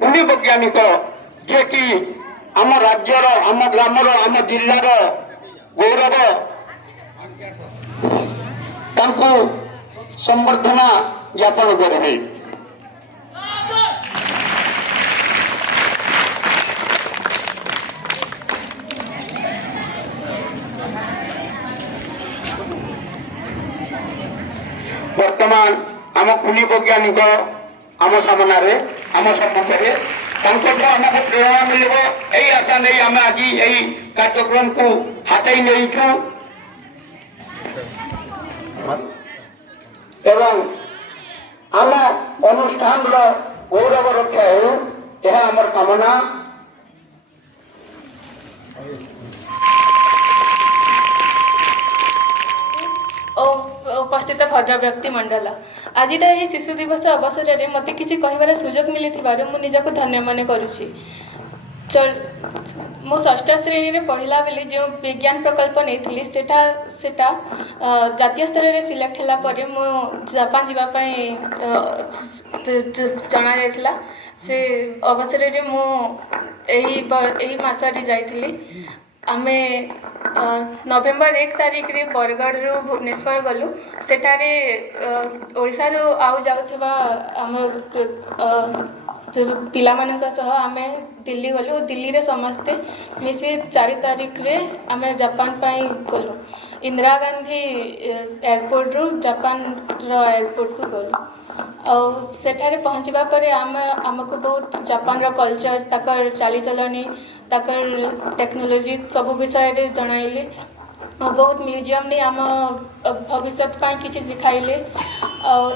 कुली वैज्ञानिक जे कि आम राज्यर आम ग्रामर आम जिलार गौरव तांको संबर्धना ज्ञापन करेंगे। वर्तमान आम कुली वैज्ञानिक आम सामने आम सम्मुखें आमको प्रेरणा मिल यही आशा नहीं आम आज यही कार्यक्रम को हाथई नहीं एवं आम अनुष्ठान गौरव रक्षा हो यह आमर कामना। उपस्थित भद्र व्यक्ति मंडल आज यही शिशु दिवस अवसर में मत किसी कहबार सुजोग मिली मुझे धन्य मन करुँची। मो षष्ठ श्रेणी में पढ़ला बेले जो विज्ञान प्रकल्प नहीं सेटा जातीय स्तर में सिलेक्ट होला परे मो जापान जीवाई जना जाइथिला से अवसर में मो एही मासरे जाइथिली। आमे नवेम्बर 1 तारिख रे बरगढ़ रु भुवनेश्वर गलु सेठारे ओडिसा रु आउ जाउथबा आम पिला मानक सह आमे दिल्ली गलु। दिल्ली रे समस्ते मिसी 4 तारिख रे आमे जापान पाई गलु। इंदिरा गांधी एयरपोर्ट रु जापान रो एयरपोर्ट को गलु और सेठारे पहुँचवा परे आमको बहुत जापान रो कल्चर ताकर चाली चलनी ताकर टेक्नोलोजी सब विषय जनाइले और बहुत म्यूजियम ने आम भविष्य किसी सिखाइले और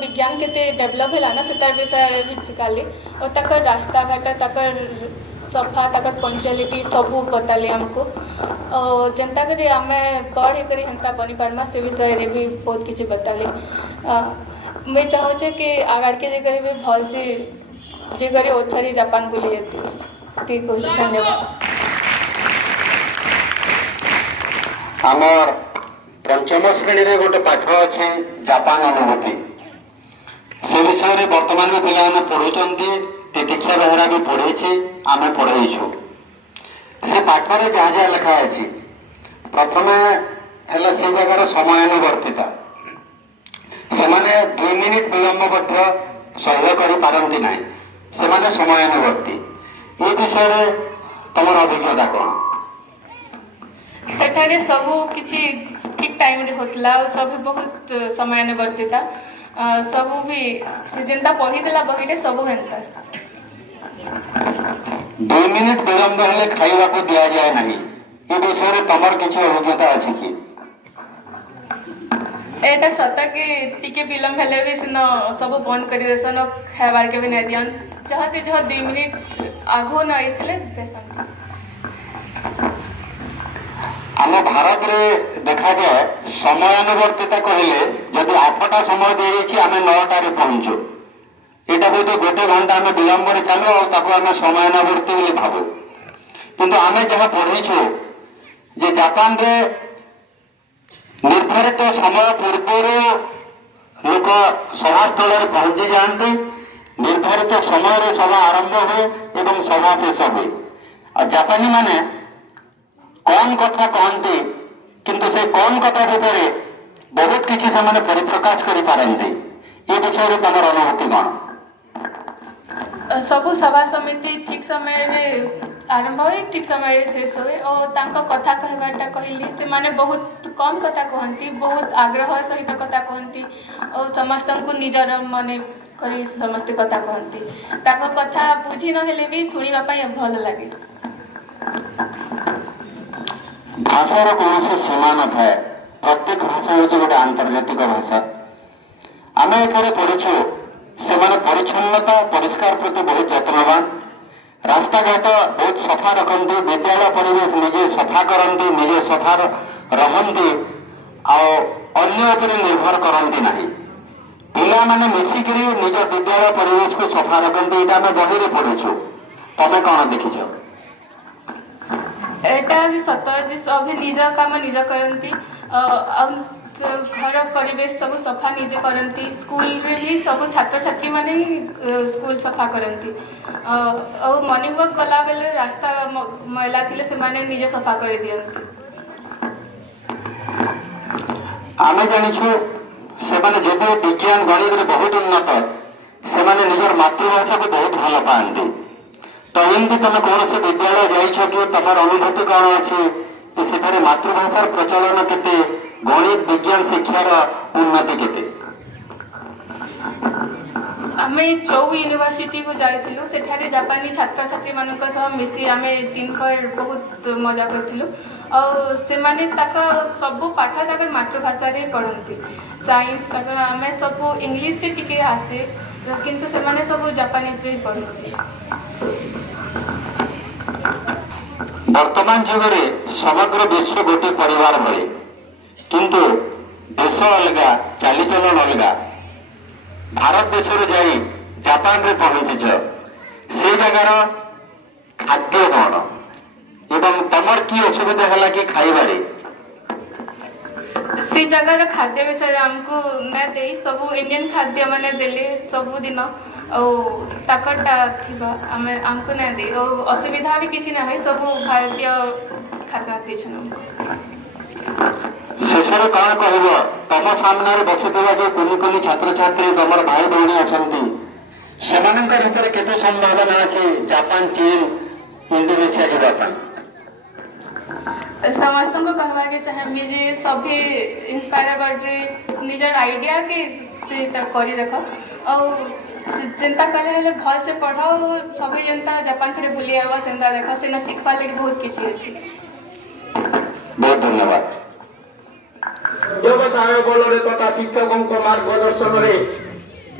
विज्ञान केते डेवलप है ना से विषय भी सिखाले और ताकर रास्ता घाट ताकर सफा ताकर पंचुअलिटी सब बताले हमको और जनता करे आम बढ़ कर हेन्ता बनी पार्मा से विषय रे भी बहुत किसी बताले। मैं चाहूचे कि आगाड़ के जगह भी भल से जे ओथरी जापान बुली जाती धन्यवाद। आमर पंचम श्रेणी रे गोटे पाठ अच्छे जापान अनुभूति से विषय रे वर्तमान में पिला पढ़ुचंती तितिक्षा बेहरा भी पढ़े आम पढ़ेचु से पाठरे जहाँ जहाँ लिखा है प्रथम है से जगार समयानुवर्तिता से 2 मिनिट विलम्ब सहय कर समयानुवर्ती ये विषय तुम अभिज्ञता कौन? सेठारे सबू किसी ठीक टाइम रे होतला सब बहुत समयानुवर्तिता सबू भी जिंदा पढ़ी देला बही रे सबू हेंता 2 मिनिट विलम्ब हेले खाइबा को दिया जाए नहीं ये विषय रे तमर किसी अभिज्ञता अछि कि? एटा सता कि टिके विलम्ब हेले भी सिन सब बंद कर देसन खाइबार के भी नहीं दियन जहाँ से जहाँ 2 मिनिट आगो न आइथिले बेसन। आम भारत रे देखा जाए समयानुवर्तिता कहले जदि 8टा समय दी आम 9टा रे पहुंचु यहाँ बोधे गोटे घंटा आम विलम्ब चलु आम समयानुवर्ती बोली भावु किंतु आम जहाँ पढ़ीचु जे जापान रे निर्धारित समय पूर्व लोक सभास्थल पहुंची जाती निर्धारित समय सभा आरंभ हुए एवं सभा शेष हुए और जापानी माने कौन कथा कहते किंतु से कौन कथा भितर बहुत किसी से परिप्रकाश कर पारती ये विषय तुम अनुभूति कौन? सबू सभा समिति ठीक समय आरंभ हुए ठीक समय शेष हुए और तांको कथा कहबाटा कहली से माने बहुत कम कथा कहती बहुत आग्रह सहित कथा कहती और समस्त को निजर मन करी समस्त कथा कहती ताको कथा बुझी नहेले भी सुनिबा पई भल लागे। भाषार कौन सीमा न थाए प्रत्येक भाषा हूँ गोटे आंतर्जातिक भाषा आम एठारे पढ़ीचु से परिच्छन्नता परिष्कार प्रति बहुत यत्नवान रास्ता घाट बहुत सफा रखती विद्यालय परिवेश निजे सफा करती निजे सफा रहती अन्य निर्भर करती ना पिला माने मिसिक निज विद्यालय परिवेश को सफा रखती यहाँ आम बही पढ़ीचु तमें कौन देखीच? एटा भी सत जी सभी निज काम निज करती घर परिवेश सब सफा निजे करती स्कूल रे भी सब छात्र छात्री माने ही स्कूल सफा करती और मॉर्निंग वॉक गला बेले रास्ता मैला थिले से माने निजे सफा कर दियंती आमे जानिछु सेमाने जदि विज्ञान गणित रे बहुत उन्नत सेमाने निजर मातृभाषा को बहुत भल पाती तो एमती तुम कौन से विद्यालय जाइछ कि तुम अनुभूति कौन अच्छी कि सेठारे मातृभाषार प्रचलन केते गणित विज्ञान शिक्षार उन्नति केते आमे चौ यूनिवर्सिटी को जाइथिलु सेठारे जापानी छात्र छात्री मानक सह मिसी आमे दिन पर बहुत मजा करथिलु और से माने ताका सब पाठ ताकर मातृभाषा रे पढ़ंती साइंस ताकर आमे सब इंग्लिश रे टिके आसे किंतु से माने सब जापानी रे पढ़ंती वर्तमान जुग में समग्र विश्व गोटे परिवार भले किंतु देश अलग चालीचलन अलग भारत देश जाई जापान रे पहुंचीच से जगार खाद्य कौन एवं तमर की असुविधा है कि खाइबारे से जगार खाद्य विषय हमको न दे सब इंडियन खाद्य माने देले सब दिन और ताकतटा थिबा हमको न दे और असुविधा भी किसी ना है सब भारतीय खाद्य देछन हमको शेषर कौन कह तुम सामने बसुवा जो कुनि कुनि छात्र छात्री तुम भाई भौणी अच्छा से केते संभावना अच्छे जापान चीन इंडोनेशिया जापान समस्त को कहवा के चाहे जे सभी इंस्पायर बर्डे निजर आइडिया के से करी देख और चिंता करे हेले भल से पढ़ सभी जनता जापान फिर बुली आवा सेंता देख से न सीखवा लगे बहुत किसी अच्छी बहुत धन्यवाद व्यवसाय बल तथा शिक्षकों मार्गदर्शन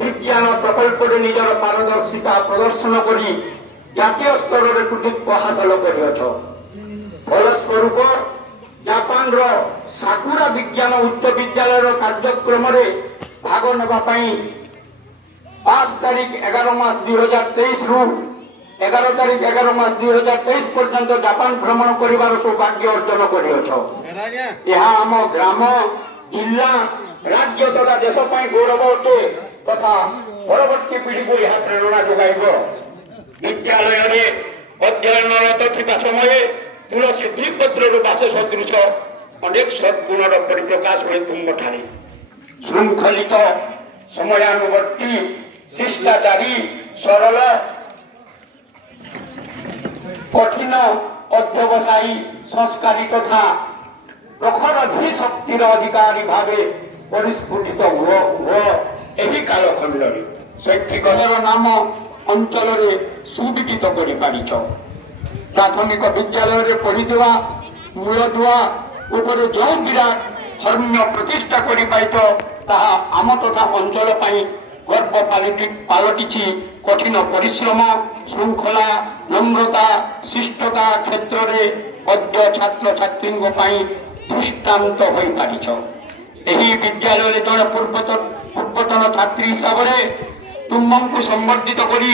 विज्ञान प्रकल्प निजर पारदर्शिता प्रदर्शन कर जातीय स्तर में कृतित्व हासिल कर फलस्वरूप जापान साकुरा विज्ञान उच्च विद्यालय कार्यक्रम भाग नापी 5 तारीख 11 मार्च 2023 रु 11 तारीख 11 मार्च 2023 पर्यंत जापान भ्रमण कर सौभाग्य अर्जन कर आम ग्राम जिला राज्य तथा देश गौरव अटे तथा परवर्ती पीढ़ी को यह प्रेरणा जोगाइब विद्यालय अध्ययनरत थिबा समय तुलसी द्विपत्र बास सदृश अनेक सद्गुणर परिप्रकाश हुए तुम्बठारे श्रृंखलित समयानुवर्ती शिष्टाचारी सरल कठिन अध्यवसायी संस्कारी तथा प्रखर धीशक्तिर शक्तिर अधिकारी भावे परिस्फुटित यही कालखंड शैक्षिक नाम अंचल सुविदित कर प्राथमिक विद्यालय पढ़ी मूलदुआ उपर जो विराट धर्म प्रतिष्ठा कर आम तथा अंचल गर्व पलटि कठिन परिश्रम श्रृंखला नम्रता शिष्टता क्षेत्र में अद्य छात्र छात्री दृष्टांत हो पारि विद्यालय जड़े पूर्वतन छात्री हिसाब से तुमको संबर्धित कर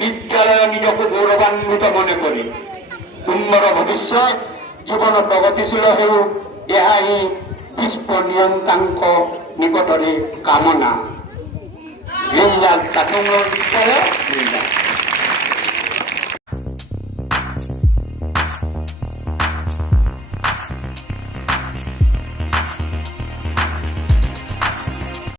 विद्यालय निजक गौरवान्वित मन करे तुमर भविष्य जीवन प्रगतिशील हो विश्व नियंता निकट में कामना।